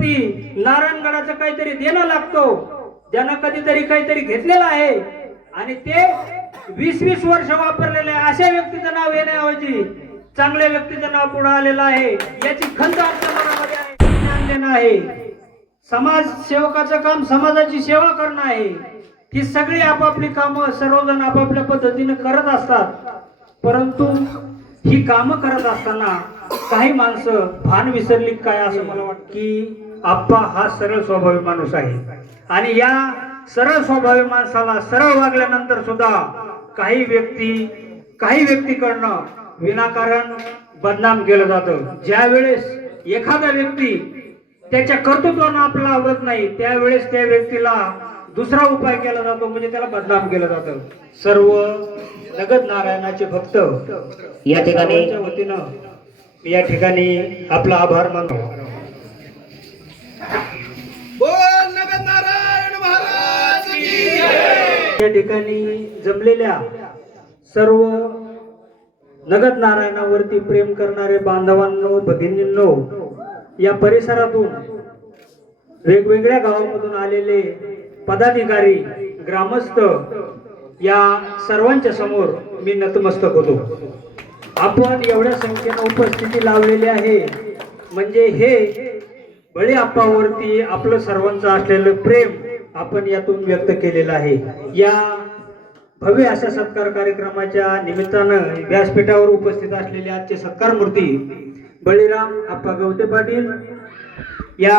व्यक्ती नारायणगडाचं काहीतरी देणं लागतो. ज्यानं कधीतरी काहीतरी घेतलेलं आहे. आणि ते वीस वीस वर्ष वापरलेले आहे. अशा व्यक्तीचं नाव येण्याऐवजी चांगल्या व्यक्तीचं नाव पुढे आलेलं आहे. याची खंत आमच्या मनामध्ये आहे. समाजसेवकाचं समाज सेवकाचं काम समाजाची सेवा करणं आहे. ती सगळी आपापली कामं सर्वजण आपापल्या पद्धतीने करत असतात. परंतु ही कामं करत असताना काही माणसं भान विसरली काय असं मला वाटतं? की आप्पा हा सरळ स्वभावी माणूस आहे. आणि या सरळ स्वभावी माणसाला सरळ वागल्यानंतर सुद्धा काही व्यक्ती काही व्यक्तीकडनं विनाकारण बदनाम केलं जातं. ज्या वेळेस एखादा व्यक्ती त्याच्या कर्तृत्वानं आपल्याला आवडत नाही त्यावेळेस त्या व्यक्तीला दुसरा उपाय केला जातो म्हणजे त्याला बदनाम केलं जातं. सर्व जगत नारायणाचे भक्त या ठिकाणी वतीनं या ठिकाणी आपला आभार मानतो. या ठिकाणी जमलेल्या सर्व नगद नारायणावरती प्रेम करणारे बांधवांनो भगिनींनो या परिसरातून वेगवेगळ्या गावामधून आलेले पदाधिकारी ग्रामस्थ या सर्वांच्या समोर मी नतमस्तक होतो. आपण एवढ्या संख्येनं उपस्थिती लावलेली आहे. म्हणजे हे बळी आप्पावरती आपलं सर्वांचं असलेलं प्रेम आपण यातून व्यक्त केलेला आहे. या भव्य अशा सत्कार कार्यक्रमाच्या निमित्तानं व्यासपीठावर उपस्थित असलेले आजचे सत्कार मूर्ती बळीराम आप्पा गवते पाटील या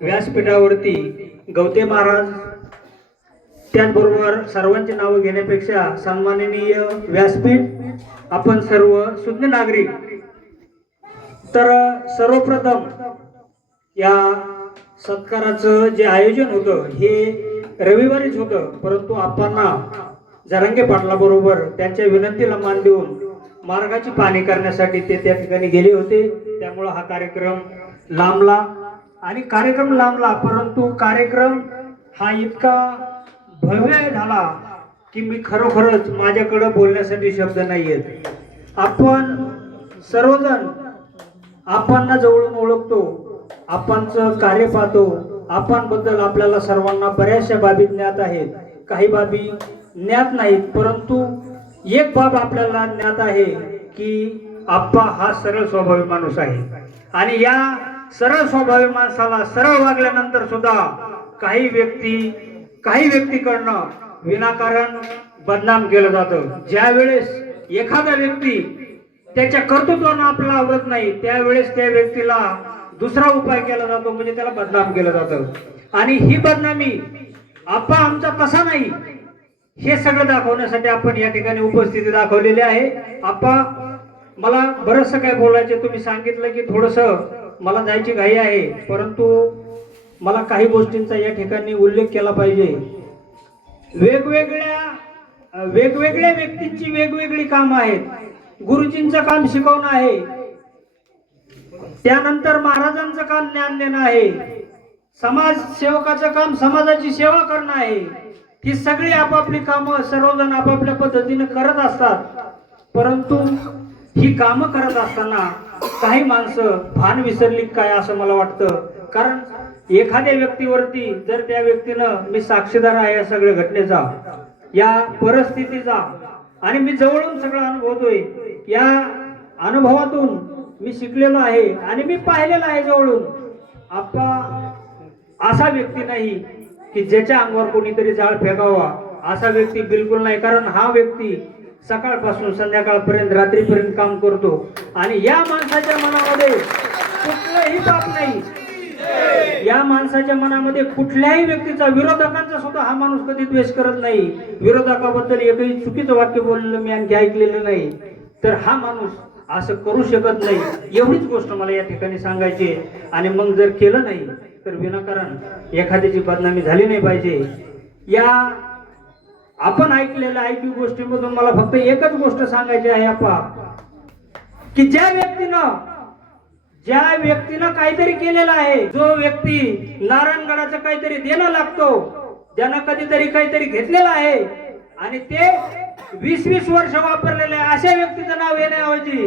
व्यासपीठावरती गवते महाराज त्याचबरोबर सर्वांची नावं घेण्यापेक्षा सन्माननीय व्यासपीठ आपण सर्व शुद्ध नागरिक. तर सर्वप्रथम या सत्काराचं जे आयोजन होतं हे रविवारीच होतं परंतु आप्पांना जरांगे पाटला बरोबर त्यांच्या विनंतीला मान देऊन मार्गाची पाहणी करण्यासाठी ते त्या ठिकाणी गेले होते. त्यामुळं हा कार्यक्रम लांबला आणि कार्यक्रम लांबला परंतु कार्यक्रम हा इतका भव्य झाला की मी खरोखरच माझ्याकडं बोलण्यासाठी शब्द नाही आहेत आपण सर्वजण आपण जवळून ओळखतो. आपणचं कार्य पाहतो. आपणबद्दल आपल्याला सर्वांना बऱ्याचशा बाबी ज्ञात आहेत. काही बाबी ज्ञात नाहीत परंतु एक बाब आपल्याला ज्ञात आहे की आप्पा हा सरळ स्वभावी माणूस आहे. आणि या सरळ स्वभावी माणसाला सरळ वागल्यानंतर सुद्धा काही व्यक्ती काही व्यक्तीकडनं विनाकारण बदनाम केलं जातं. ज्यावेळेस एखादा व्यक्ती त्याच्या कर्तृत्वानं आपल्याला आवडत नाही त्यावेळेस त्या व्यक्तीला दुसरा उपाय केला जातो म्हणजे त्याला बदनाम केलं जातं. आणि ही बदनामी आप्पा आमचा तसा नाही. हे सगळं दाखवण्यासाठी आपण या ठिकाणी उपस्थिती दाखवलेली आहे. आप्पा मला बरंचसं काय बोलायचं तुम्ही सांगितलं की थोडस मला जायची घाई आहे परंतु मला काही गोष्टींचा या ठिकाणी उल्लेख केला पाहिजे. वेगवेगळ्या वेगवेगळ्या व्यक्तींची वेगवेगळी कामं आहेत. गुरुजींचं काम शिकवणं आहे. त्यानंतर महाराजांचं काम ज्ञान देणं आहे. समाज सेवकाचं काम समाजाची सेवा करणं आहे. ही सगळी आपापली कामं सर्वजण आपापल्या पद्धतीने करत असतात. परंतु ही कामं करत असताना काही माणसं भान विसरली काय असं मला वाटतं? कारण एखाद्या व्यक्तीवरती जर त्या व्यक्तीनं मी साक्षीदार आहे या सगळ्या घटनेचा या परिस्थितीचा आणि मी जवळून सगळं अनुभवतोय या अनुभवातून मी शिकलेलो आहे आणि मी पाहिलेलं आहे जवळून. आप्पा असा व्यक्ती नाही की ज्याच्या अंगावर कोणीतरी जाळ फेकावा असा व्यक्ती बिलकुल नाही. कारण हा व्यक्ती सकाळपासून संध्याकाळपर्यंत रात्रीपर्यंत काम करतो. आणि या माणसाच्या मनामध्ये कुठलंही पाप नाही. या माणसाच्या मनामध्ये कुठल्याही व्यक्तीचा विरोधकांचा सुद्धा हा माणूस कधी द्वेष करत नाही. विरोधकाबद्दल एकही चुकीचं वाक्य बोललेलं मी आणखी ऐकलेलं नाही. तर हा माणूस असं करू शकत नाही. एवढीच गोष्ट मला या ठिकाणी सांगायची आणि मग जर केलं नाही तर विनाकारण एखाद्याची बदनामी झाली नाही पाहिजे. या आपण ऐकलेल्या ऐकू गोष्टीमधून मला फक्त एकच गोष्ट सांगायची आहे आपा की ज्या व्यक्तीनं ज्या व्यक्तीनं काहीतरी केलेलं आहे जो व्यक्ती नारायणगडाचं काहीतरी देणं लागतो ज्यानं कधीतरी काहीतरी घेतलेलं आहे. आणि ते वीस वीस वर्ष वापरलेले अशा व्यक्तीचं नाव येण्याऐवजी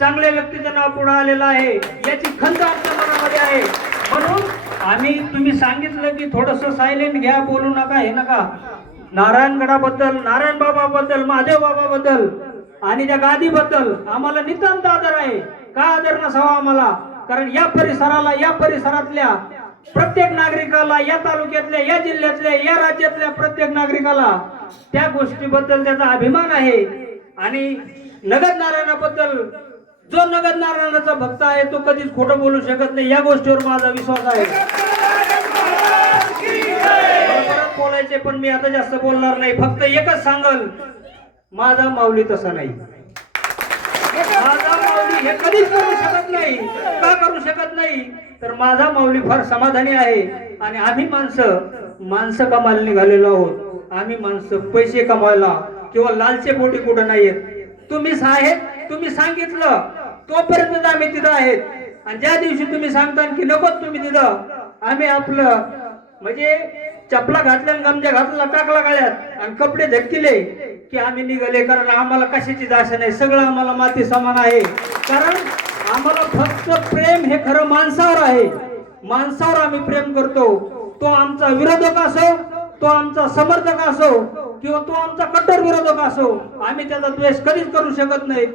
चांगल्या व्यक्तीचं नाव पुढे आलेलं आहे. याची खंत आमच्या मनामध्ये आहे. म्हणून आम्ही तुम्ही सांगितलं की थोडस सायलेंट घ्या बोलू नका हे नका. नारायणगडाबद्दल नारायण बाबाबद्दल महादेव बाबाबद्दल आणि त्या गादीबद्दल आम्हाला नितांत आदर आहे. का आदर नसावा आम्हाला? कारण या परिसराला या परिसरातल्या प्रत्येक नागरिकाला या तालुक्यातल्या या जिल्ह्यातल्या या राज्यातल्या प्रत्येक नागरिकाला त्या गोष्टीबद्दल त्याचा अभिमान आहे. आणि नगद नारायणाबद्दल जो नगद नारायणाचा भक्त आहे तो कधीच खोटं बोलू शकत नाही. या गोष्टीवर माझा विश्वास आहे. परत बोलायचे पण मी आता जास्त बोलणार नाही. फक्त एकच सांगल माझा माऊली तसा नाही. माझा माऊली हे कधीच करू शकत नाही. का करू शकत नाही? तर माझा माऊली फार समाधानी आहे. आणि आम्ही माणसं माणसं कमायला निघालेलो आहोत. आम्ही माणसं पैसे कमायला किंवा लालचे पोटी कुठं नाहीयेत. तुम्हीच आहेत तुम्ही सांगितलं तोपर्यंत आम्ही तिथं आहेत. आणि ज्या दिवशी तुम्ही सांगता की नको तुम्ही तिथं आम्ही आपलं म्हणजे चपला घातल्या गमजा घातला टाकला गाळ्यात आणि कपडे झटकिले की आम्ही निघाले कारण आम्हाला कशाचीच आशा नाही. सगळं आम्हाला माती समान आहे. कारण आम्हाला फक्त प्रेम हे खरं माणसावर आहे. माणसावर आम्ही प्रेम करतो. तो आमचा विरोधक असो तो आमचा समर्थक असो किंवा तो आमचा कट्टर विरोधक असो आम्ही त्याचा द्वेष कधीच करू शकत नाही.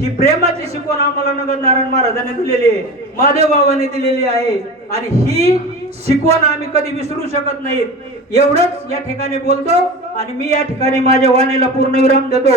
ही प्रेमाची शिकवण आम्हाला नगर नारायण महाराजांनी दिलेली आहे. महादेव बाबांनी दिलेली आहे. आणि ही शिकवण आम्ही कधी विसरू शकत नाहीत एवढंच या ठिकाणी बोलतो आणि मी या ठिकाणी माझ्या वाणीला पूर्ण विराम देतो.